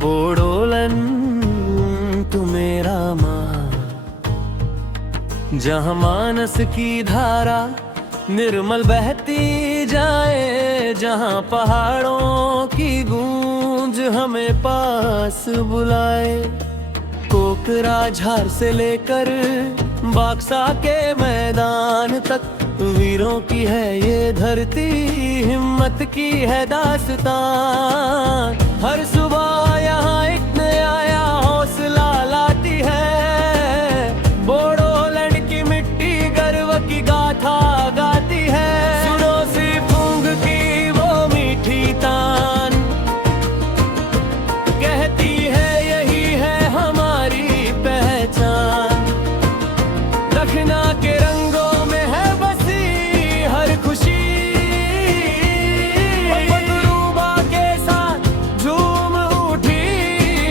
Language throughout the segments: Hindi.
बोडोलन तू मेरा माँ, जहाँ मानस की धारा निर्मल बहती जाए, जहाँ पहाड़ों की गूंज हमें पास बुलाए। कोकराझार से लेकर बक्सा के मैदान तक, वीरों की है ये धरती, हिम्मत की है दास्तान। हर सुबह यहाँ एक नया हौसला लाती है, बोडोलैंड की मिट्टी गर्व की गाथा गाती है। सुनो सिफुंग की वो मीठी तान, कहती है यही है हमारी पहचान। दक्षिणा के रंगों में है बसी हर खुशी, पगरूबा के साथ झूम उठी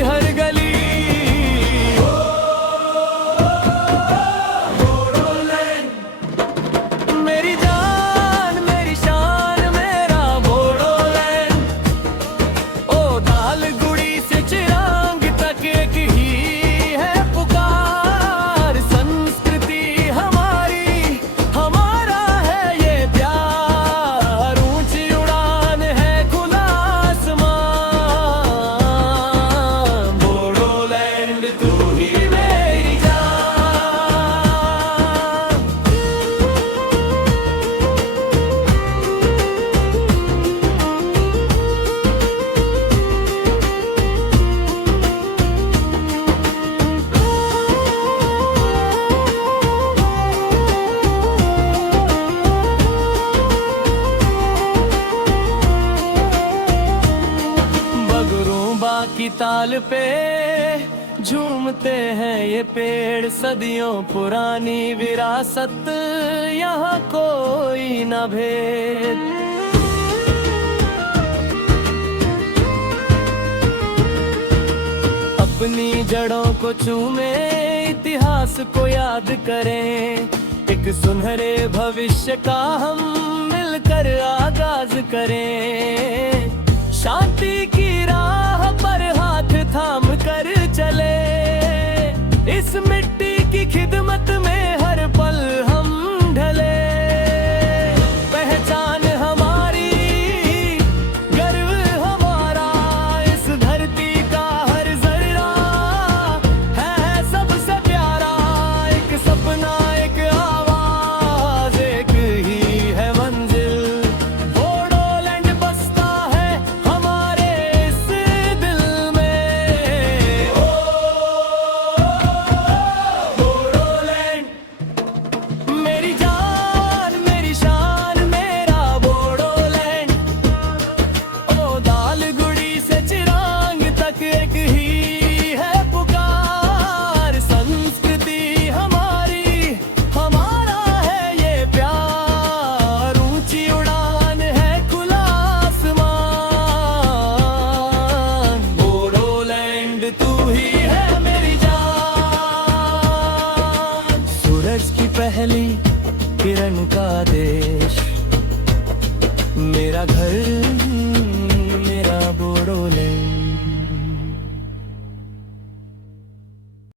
हर गली। बोडोलैंड मेरी जान मेरी शान मेरा बोडोलैंड, ओ दालगुड़ी से चिरांग तक एक ही है पुकार। संस्कृति हमारी हमारा है ये प्यार, ऊंची उड़ान है खुला आसमान। बोडोलैंड तू ही मेरी जान। बगरूबा की ताल पे झूमते हैं ये पेड़, सदियों पुरानी विरासत, यहाँ कोई न भेद। अपनी जड़ों को चूमे, इतिहास को याद करें, एक सुनहरे भविष्य का हम मिलकर आगाज करें।